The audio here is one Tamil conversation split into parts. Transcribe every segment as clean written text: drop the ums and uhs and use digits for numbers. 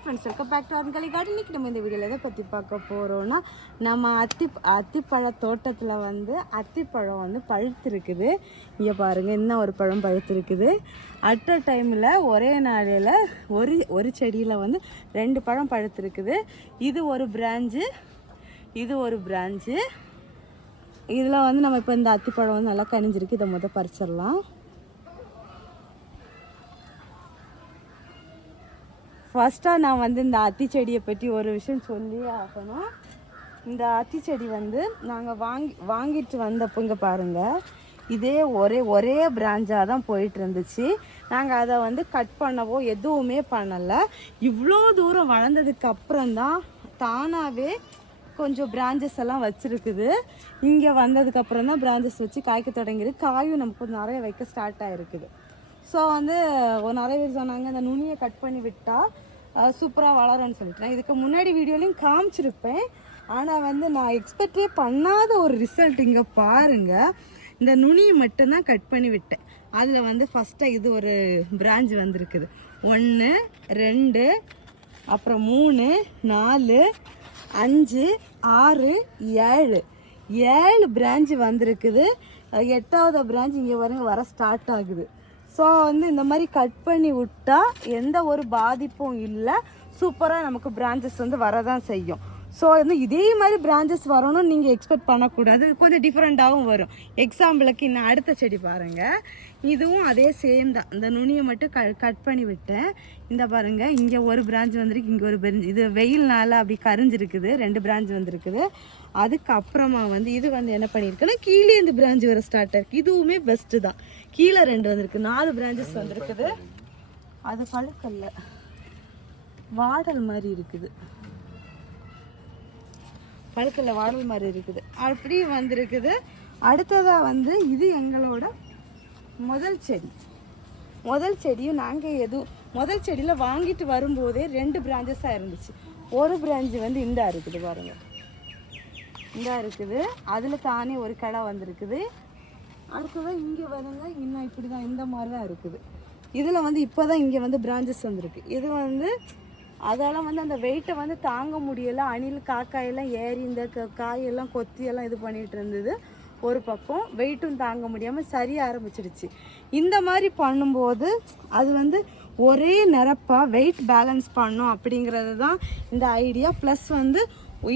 Friends, welcome back to organic garden. இன்னைக்கு நம்ம இந்த வீடியோவில் எதை பற்றி பார்க்க போகிறோன்னா, நம்ம அத்திப்பழ தோட்டத்தில் வந்து அத்திப்பழம் வந்து பழுத்திருக்குது. இங்கே பாருங்கள், இன்னும் ஒரு பழம் பழுத்திருக்குது. அட் அ டைமில் ஒரே நாளில் ஒரு செடியில் வந்து 2 பழம் பழுத்திருக்குது. இது ஒரு பிரான்ச்சு, இது ஒரு பிரான்ச்சு. இதில் வந்து நம்ம இப்போ இந்த அத்திப்பழம் வந்து நல்லா கனிஞ்சிருக்கு. இதை பறிச்சிடலாம். ஃபஸ்ட்டாக நான் வந்து இந்த அத்தி செடியை பற்றி ஒரு விஷயம் சொல்லி ஆகணும். இந்த அத்தி செடி வந்து நாங்கள் வாங்கிட்டு வந்தப்போ இங்கே பாருங்கள், இதே ஒரே பிரான்ச்சாக தான் போயிட்டு இருந்துச்சு. நாங்கள் அதை வந்து கட் பண்ணவோ எதுவுமே பண்ணலை. இவ்வளோ தூரம் வளர்ந்ததுக்கு அப்புறம்தான் தானாகவே கொஞ்சம் பிரான்ச்சஸ் எல்லாம் வச்சுருக்குது. இங்கே வந்ததுக்கப்புறம் தான் பிரான்ச்சஸ் வச்சு காய்க்க தொடங்கிருக்கு. காயும் நமக்கு நிறைய வைக்க ஸ்டார்ட் ஆகிருக்குது. ஸோ வந்து நிறைய பேர் சொன்னாங்க இந்த நுனியை கட் பண்ணி விட்டால் சூப்பராக வளரும்னு சொல்லிட்டு. நான் இதுக்கு முன்னாடி வீடியோலையும் காமிச்சிருப்பேன். ஆனால் வந்து நான் எக்ஸ்பெக்டே பண்ணாத ஒரு ரிசல்ட் இங்கே பாருங்கள். இந்த நுனியை மட்டும்தான் கட் பண்ணி விட்டேன். அதில் வந்து ஃபஸ்ட்டாக இது ஒரு பிரான்ச் வந்திருக்குது. 1 2 அப்புறம் 3 4 5 6 7 பிரான்ச் வந்திருக்குது. 8வது பிரான்ச் இங்கே வர ஸ்டார்ட் ஆகுது. ஸோ வந்து இந்த மாதிரி கட் பண்ணி விட்டால் எந்த ஒரு பாதிப்பும் இல்லை. சூப்பராக நமக்கு பிரான்ச்சஸ் வந்து வரதான் செய்யும். ஸோ வந்து இதே மாதிரி பிரான்ச்சஸ் வரணும்னு நீங்கள் எக்ஸ்பெக்ட் பண்ணக்கூடாது. கொஞ்சம் டிஃப்ரெண்ட்டாகவும் வரும். எக்ஸாம்பிளுக்கு இன்னும் அடுத்த செடி பாருங்கள். இதுவும் அதே சேம் தான். இந்த நுனியை மட்டும் கட் பண்ணி விட்டேன். இந்த பாருங்கள், இங்கே ஒரு பிரான்ச் வந்திருக்கு, இங்கே ஒரு பிரான்ச். இது வெயில்னால அப்படி கரிஞ்சிருக்குது. 2 பிரான்ச் வந்திருக்குது. அதுக்கப்புறமா வந்து இது வந்து என்ன பண்ணியிருக்குன்னா, கீழே இந்த பிரான்ச் வர ஸ்டார்ட் ஆயிருக்கு. இதுவுமே பெஸ்ட்டு தான். கீழே 2 வந்திருக்கு. 4 பிரான்ச்சஸ் வந்திருக்குது. அது பழுக்கல்ல, வாடல் மாதிரி இருக்குது. பழுக்கல்ல, வாடல் மாதிரி இருக்குது. அப்படி வந்திருக்குது. அடுத்ததாக வந்து இது எங்களோட முதல் செடியும் நாங்கள் முதல் செடியில் வாங்கிட்டு வரும்போதே 2 பிரான்ச்சஸாக இருந்துச்சு. ஒரு பிரான்ச் வந்து இந்த இருக்குது பாருங்கள், இந்த இருக்குது. அதில் தானே ஒரு கடை வந்திருக்குது. அடுத்ததான் இங்கே வருங்க, இன்னும் இப்படி தான் இந்த மாதிரி தான் இருக்குது. இதில் வந்து இப்போ தான் இங்கே வந்து பிரான்ச்சஸ் வந்திருக்கு. இது வந்து அதெல்லாம் வந்து அந்த வெயிட்டை வந்து தாங்க முடியலை. அணில் காக்காயெல்லாம் ஏறி இந்த காயெல்லாம் கொத்தியெல்லாம் இது பண்ணிகிட்டு இருந்தது. ஒரு பக்கம் வெயிட்டும் தாங்க முடியாமல் சரிய ஆரம்பிச்சிடுச்சு. இந்த மாதிரி பண்ணும்போது அது வந்து ஒரே நிரப்பாக வெயிட் பேலன்ஸ் பண்ணும் அப்படிங்கிறது தான் இந்த ஐடியா. ப்ளஸ் வந்து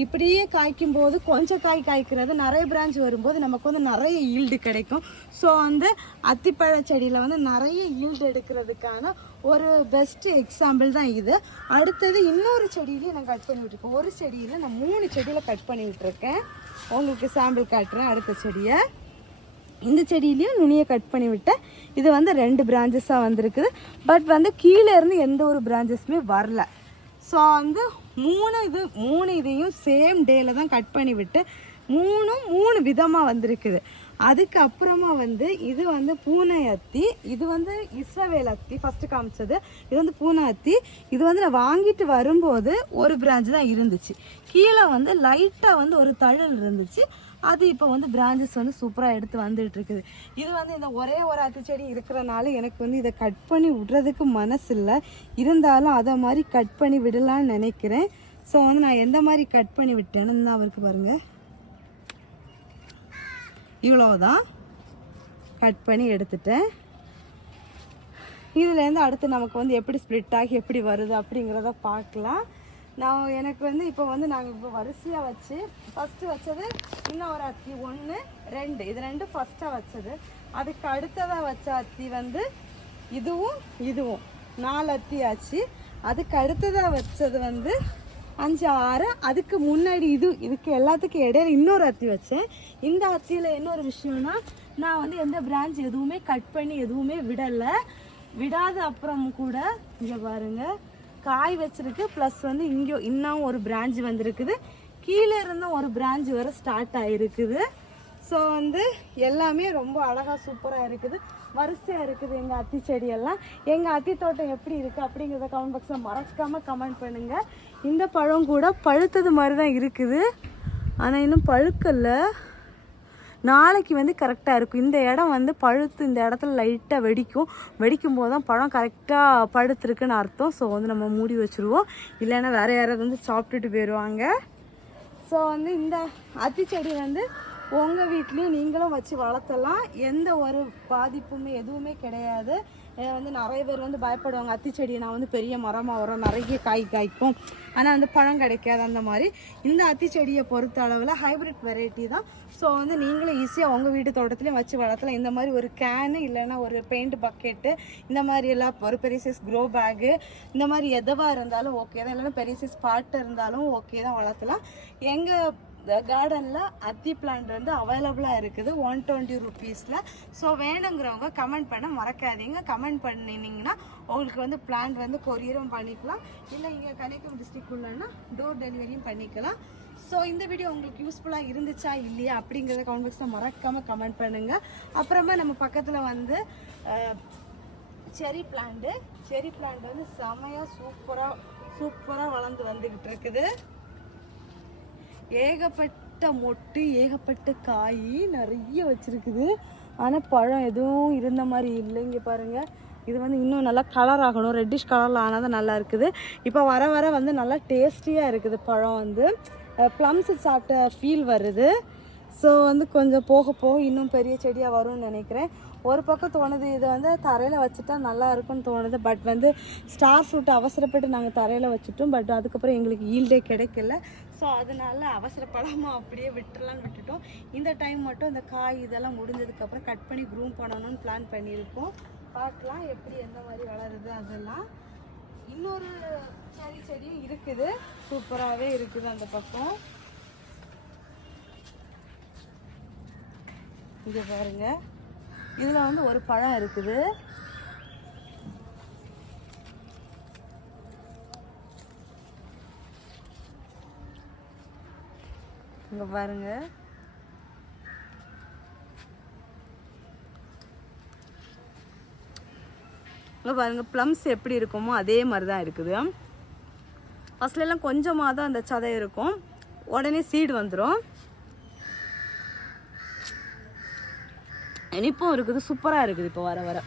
இப்படியே காய்க்கும் போது கொஞ்சம் காய்க்கிறது, நிறைய பிரான்ச் வரும்போது நமக்கு வந்து நிறைய ஈல்டு கிடைக்கும். ஸோ வந்து அத்திப்பழ செடியில் வந்து நிறைய ஈல்டு எடுக்கிறதுக்கான ஒரு பெஸ்ட்டு எக்ஸாம்பிள் தான் இது. அடுத்தது இன்னொரு செடியிலையும் நான் கட் பண்ணி விட்டுருக்கேன். ஒரு செடியில் நான் 3 செடியில் கட் பண்ணி விட்டுருக்கேன். உங்களுக்கு சாம்பிள் காட்டுறேன். அடுத்த செடியை, இந்த செடியிலையும் நுனியை கட் பண்ணி விட்டேன். இது வந்து 2 பிரான்ச்சஸாக வந்திருக்குது. பட் வந்து கீழே இருந்து எந்த ஒரு பிரான்ச்சஸுமே வரல. ஸோ வந்து 3 இதையும் சேம் டேயில் தான் கட் பண்ணி விட்டு 3 விதமாக வந்திருக்குது. அதுக்கப்புறமா வந்து இது வந்து பூனை அத்தி, இது வந்து இஸ்ரவேல் அத்தி. ஃபஸ்ட்டு காமிச்சது இது வந்து பூனை அத்தி. இது வந்து நான் வாங்கிட்டு வரும்போது ஒரு பிரான்ச் தான் இருந்துச்சு. கீழே வந்து லைட்டாக வந்து ஒரு தழல் இருந்துச்சு. அது இப்போ வந்து பிரான்ச்சஸ் வந்து சூப்பராக எடுத்து வந்துட்டு இருக்குது. இது வந்து இந்த ஒரே ஒரு அத்தி செடி இருக்கிறனால எனக்கு வந்து இதை கட் பண்ணி விடுறதுக்கு மனசு இல்லை. இருந்தாலும் அதை மாதிரி கட் பண்ணி விடலான்னு நினைக்கிறேன். ஸோ வந்து நான் எந்த மாதிரி கட் பண்ணி விட்டேன்னு தான் அவருக்கு பாருங்கள், இவ்வளோதான் கட் பண்ணி எடுத்துட்டேன். இதுலேருந்து அடுத்து நமக்கு வந்து எப்படி ஸ்ப்ளிட் ஆகி எப்படி வருது அப்படிங்கிறத பார்க்கலாம். எனக்கு வந்து இப்போ வந்து நாங்கள் இப்போ வரிசையாக வச்சு ஃபஸ்ட்டு வச்சது இன்னும் ஒரு அத்தி 1 2, இது 2 ஃபஸ்ட்டாக வச்சது. அதுக்கு அடுத்ததாக வச்ச அத்தி வந்து இதுவும் 4 அத்தி ஆச்சு. அதுக்கு அடுத்ததாக வச்சது வந்து 5 6. அதுக்கு முன்னாடி இதுக்கு எல்லாத்துக்கும் இடையில இன்னொரு அத்தி வச்சேன். இந்த அத்தியில் இன்னொரு விஷயம்னா, நான் வந்து எந்த பிரான்ச் எதுவுமே கட் பண்ணி எதுவுமே விடாத அப்புறம் கூட இங்கே பாருங்கள் காய் வச்சிருக்கு. ப்ளஸ் வந்து இங்கே இன்னும் ஒரு பிரான்ச் வந்திருக்குது. கீழே இருந்தும் ஒரு பிரான்ச் வர ஸ்டார்ட் ஆகிருக்குது. ஸோ வந்து எல்லாமே ரொம்ப அழகாக சூப்பராக இருக்குது, வரிசையாக இருக்குது எங்கள் அத்தி செடியெல்லாம். எங்கள் அத்தி தோட்டம் எப்படி இருக்குது அப்படிங்கிறத கமெண்ட் பாக்ஸில் மறக்காமல் கமெண்ட் பண்ணுங்கள். இந்த பழம் கூட பழுத்தது மாதிரி தான் இருக்குது, ஆனால் இன்னும் பழுக்கலை. நாளைக்கு வந்து கரெக்டாக இருக்கும். இந்த இடம் வந்து பழுத்து இந்த இடத்துல லைட்டாக வெடிக்கும் போது தான் பழம் கரெக்டாக பழுத்துருக்குன்னு அர்த்தம். ஸோ வந்து நம்ம மூடி வச்சுருவோம், இல்லைன்னா வேறு யாராவது வந்து சாப்பிட்டுட்டு போயிடுவாங்க. ஸோ வந்து இந்த அத்தி செடி வந்து உங்கள் வீட்லேயும் நீங்களும் வச்சு வளர்த்தலாம், எந்த ஒரு பாதிப்புமே எதுவுமே கிடையாது. வந்து நிறைய பேர் வந்து பயப்படுவாங்க, அத்தி செடியை நான் வந்து பெரிய மரமாக வரும், நிறைய காய்க்கும், ஆனால் வந்து பழம் கிடைக்காது. அந்த மாதிரி இந்த அத்தி செடியை பொறுத்த அளவில் ஹைப்ரிட் வெரைட்டி தான். ஸோ வந்து நீங்களும் ஈஸியாக உங்கள் வீட்டு தோட்டத்துலேயும் வச்சு வளர்த்தலாம். இந்த மாதிரி ஒரு கேனு இல்லைன்னா ஒரு பெயிண்ட் பக்கெட்டு, இந்த மாதிரி எல்லாம் ஒரு பெரிய சைஸ் க்ரோ பேகு, இந்த மாதிரி எதுவாக இருந்தாலும் ஓகே தான், இல்லைன்னா பெரிய சைஸ் பாட்டு இருந்தாலும் ஓகே தான், வளர்த்தலாம். எங்கள் கார்டனில் அத்தி பிளான்ட் வந்து அவைலபிளாக இருக்குது 120 ருபீஸில். ஸோ வேணுங்கிறவங்க கமெண்ட் பண்ண மறக்காதீங்க. கமெண்ட் பண்ணினீங்கன்னா உங்களுக்கு வந்து பிளான்ட் வந்து கொரியரும் பண்ணிக்கலாம், இல்லை இங்கே கன்னியாகுமரி டிஸ்ட்ரிக்ட்குள்ளேன்னா டோர் டெலிவரியும் பண்ணிக்கலாம். ஸோ இந்த வீடியோ உங்களுக்கு யூஸ்ஃபுல்லாக இருந்துச்சா இல்லையா அப்படிங்கிறத கமெண்ட் பாக்ஸில் மறக்காமல் கமெண்ட் பண்ணுங்கள். அப்புறமா நம்ம பக்கத்தில் வந்து செரி பிளான்ட் வந்து செமையாக சூப்பராக வளர்ந்து வந்துக்கிட்டு இருக்குது. ஏகப்பட்ட மொட்டு, ஏகப்பட்ட காய் நிறைய வச்சிருக்குது. ஆனால் பழம் எதுவும் இருந்த மாதிரி இல்லை. இங்கே பாருங்கள், இது வந்து இன்னும் நல்லா கலர் ஆகணும், ரெட்டிஷ் கலரில் ஆனால் தான் நல்லா இருக்குது. இப்போ வர வர வந்து நல்லா டேஸ்டியாக இருக்குது பழம், வந்து ப்ளம்ஸ் சாப்பிட்ட ஃபீல் வருது. ஸோ வந்து கொஞ்சம் போக போக இன்னும் பெரிய செடியாக வரும்னு நினைக்கிறேன். ஒரு பக்கம் தோணுது இது வந்து தரையில் வச்சுட்டா நல்லா இருக்கும்னு தோணுது, பட் வந்து ஸ்டார் ஃப்ரூட் அவசரப்பட்டு நாங்கள் தரையில் வச்சுட்டோம், பட் அதுக்கப்புறம் எங்களுக்கு ஈல்டே கிடைக்கல. ஸோ அதனால அவசரப்படாமல் அப்படியே விட்டுட்டோம். இந்த டைம் மட்டும் இந்த காய் இதெல்லாம் முடிஞ்சதுக்கப்புறம் கட் பண்ணி க்ரூம் பண்ணணும்னு பிளான் பண்ணியிருக்கோம். பார்க்கலாம் எப்படி எந்த மாதிரி வளருது அதெல்லாம். இன்னொரு செடியும் இருக்குது, சூப்பராகவே இருக்குது அந்த பக்கம். இங்கே பாருங்க, இதில் வந்து ஒரு பழம் இருக்குது. இங்கே பாருங்க, இங்கே பாருங்க, ப்ளம்ஸ் எப்படி இருக்குமோ அதே மாதிரி தான் இருக்குது. ஃபர்ஸ்ட்லாம் கொஞ்சமாக தான் அந்த சதை இருக்கும், உடனே சீடு வந்துடும். இனிப்பும் இருக்குது, சூப்பராக இருக்குது. இப்போ வர வர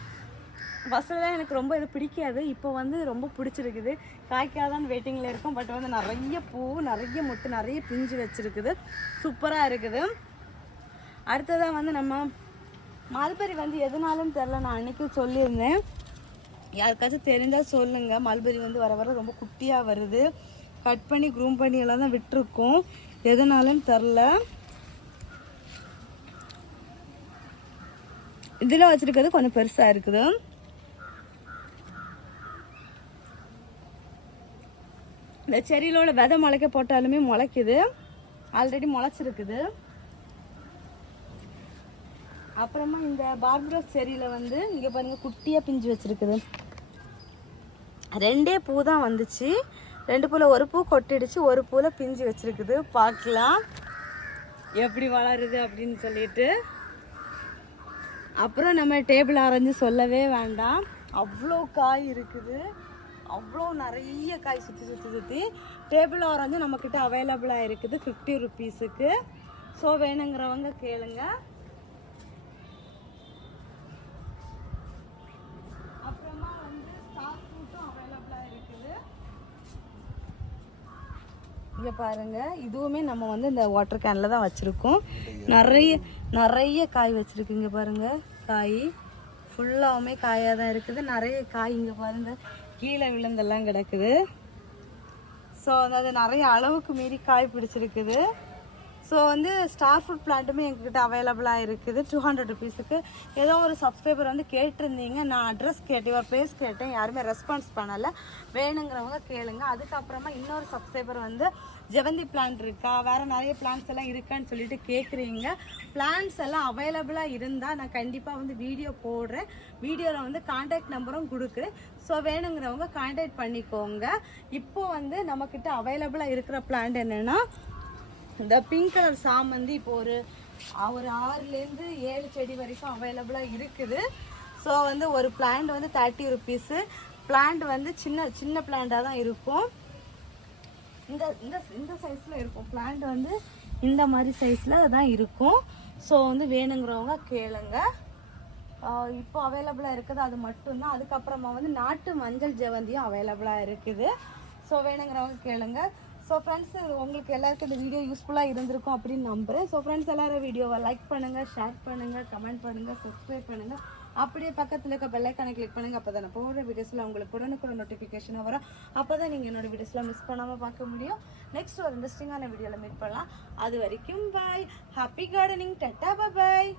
ஃபஸ்ட்டுலாம் எனக்கு ரொம்ப இது பிடிக்காது, இப்போ வந்து ரொம்ப பிடிச்சிருக்குது. காய்க்காதான்னு வெயிட்டிங்கில் இருக்கும், பட் வந்து நிறைய பூ, நிறைய மொட்டு, நிறைய பிஞ்சு வச்சுருக்குது, சூப்பராக இருக்குது. அடுத்ததாக வந்து நம்ம மல்பெரி வந்து எதுனாலும் தெரில, நான் அன்றைக்கும் சொல்லியிருந்தேன், யாருக்காச்சும் தெரிஞ்சால் சொல்லுங்கள். மல்பெரி வந்து வர வர ரொம்ப குட்டியாக வருது, கட் பண்ணி க்ரூம் பண்ணி எல்லாம் தான் விட்டுருக்கோம், எதுனாலும் தெரில. இதில் வச்சுருக்கிறது கொஞ்சம் பெருசாக இருக்குது. இந்த செடியிலோட விதை முளைக்க போட்டாலுமே முளைக்குது, ஆல்ரெடி முளைச்சிருக்குது. அப்புறமா இந்த பார்பரோஸ் செடியில் வந்து இங்கே பாருங்கள் குட்டியாக பிஞ்சு வச்சுருக்குது. 2 பூ தான் வந்துச்சு, 2 பூவில் ஒரு பூ கொட்டிடுச்சு, ஒரு பூவில் பிஞ்சு வச்சுருக்குது. பார்க்கலாம் எப்படி வளருது அப்படின்னு சொல்லிட்டு. அப்புறம் நம்ம டேபிள் ஆரஞ்சு சொல்லவே வேண்டாம், அவ்வளோ காய் இருக்குது, அவ்வளோ நிறைய காய் சுற்றி. டேபிள் ஆரஞ்சு நம்மக்கிட்ட அவைலபிளாக இருக்குது 50 ருபீஸுக்கு. ஸோ வேணுங்கிறவங்க கேளுங்க. அப்புறமா வந்து ஸ்டார் ஃப்ரூட்டும் அவைலபிளாக இருக்குது. இங்கே பாருங்கள், இதுவுமே நம்ம வந்து இந்த வாட்டர் கேனில் தான் வச்சுருக்கோம். நிறைய காய் வச்சுருக்கு. இங்கே பாருங்கள், காய் ஃபுல்லாகவுமே காயாக தான் இருக்குது, நிறைய காய். இங்கே பாருங்கள், கீழே விழுந்தெல்லாம் கிடக்குது. ஸோ அது நிறைய அளவுக்கு மீறி காய் பிடிச்சிருக்குது. ஸோ வந்து ஸ்டார் ஃப்ரூட் பிளான்ட்டுமே எங்ககிட்ட அவைலபிளாக இருக்குது 200 ருபீஸுக்கு. ஏதோ ஒரு சப்ஸ்கிரைபர் வந்து கேட்டிருந்தீங்க, நான் அட்ரஸ் கேட்டேன், ஒரு ப்ளேஸ் கேட்டேன், யாருமே ரெஸ்பான்ஸ் பண்ணலை. வேணுங்கிறவங்க கேளுங்க. அதுக்கப்புறமா இன்னொரு சப்ஸ்கிரைபர் வந்து ஜெவந்தி பிளான்ட் இருக்கா, வேறு நிறைய பிளான்ஸ் எல்லாம் இருக்கான்னு சொல்லிட்டு கேட்குறீங்க. பிளான்ஸ் எல்லாம் அவைலபிளாக இருந்தால் நான் கண்டிப்பாக வந்து வீடியோ போடுறேன், வீடியோவில் வந்து கான்டாக்ட் நம்பரும் கொடுக்குறேன். ஸோ வேணுங்கிறவங்க கான்டாக்ட் பண்ணிக்கோங்க. இப்போது வந்து நம்மக்கிட்ட அவைலபிளாக இருக்கிற பிளான்ட் என்னென்னா, இந்த பிங்க் கலர் சாமந்தி இப்போ ஒரு 6லேருந்து 7 செடி வரைக்கும் அவைலபிளாக இருக்குது. ஸோ வந்து ஒரு பிளான்ட் வந்து 30 ருபீஸு. பிளான்ட் வந்து சின்ன பிளான்ட்டாக தான் இருக்கும், இந்த சைஸில் இருக்கும். பிளான்ட் வந்து இந்த மாதிரி சைஸில் தான் இருக்கும். ஸோ வந்து வேணுங்கிறவங்க கேளுங்க. இப்போ அவைலபிளாக இருக்குது அது மட்டும்தான். அதுக்கப்புறமா வந்து நாட்டு மஞ்சள் ஜெவந்தியும் அவைலபிளாக இருக்குது. ஸோ வேணுங்கிறவங்க கேளுங்க. ஸோ ஃப்ரெண்ட்ஸ், உங்களுக்கு எல்லாருக்கும் இந்த வீடியோ யூஸ்ஃபுல்லாக இருந்திருக்கும் அப்படின்னு நம்புகிறேன். ஸோ ஃப்ரெண்ட்ஸ், எல்லோரும் வீடியோவை லைக் பண்ணுங்கள், ஷேர் பண்ணுங்கள், கமெண்ட் பண்ணுங்கள், சப்ஸ்கிரைப் பண்ணுங்கள். அப்படியே பக்கத்தில் இருக்க பெல்லைக்கானை கிளிக் பண்ணுங்கள். அப்போ தான் நான் போடுற வீடியோஸில் உங்களுக்கு உடனுக்குடன் நோட்டிஃபிகேஷனாக வரும். அப்போ தான் நீங்கள் என்னோடய வீடியோஸ்லாம் மிஸ் பண்ணாமல் பார்க்க முடியும். நெக்ஸ்ட் ஒரு இன்ட்ரெஸ்டிங்கான வீடியோவில் மீட் பண்ணலாம். அது வரைக்கும் பாய். Happy gardening. டட்டா பாய்.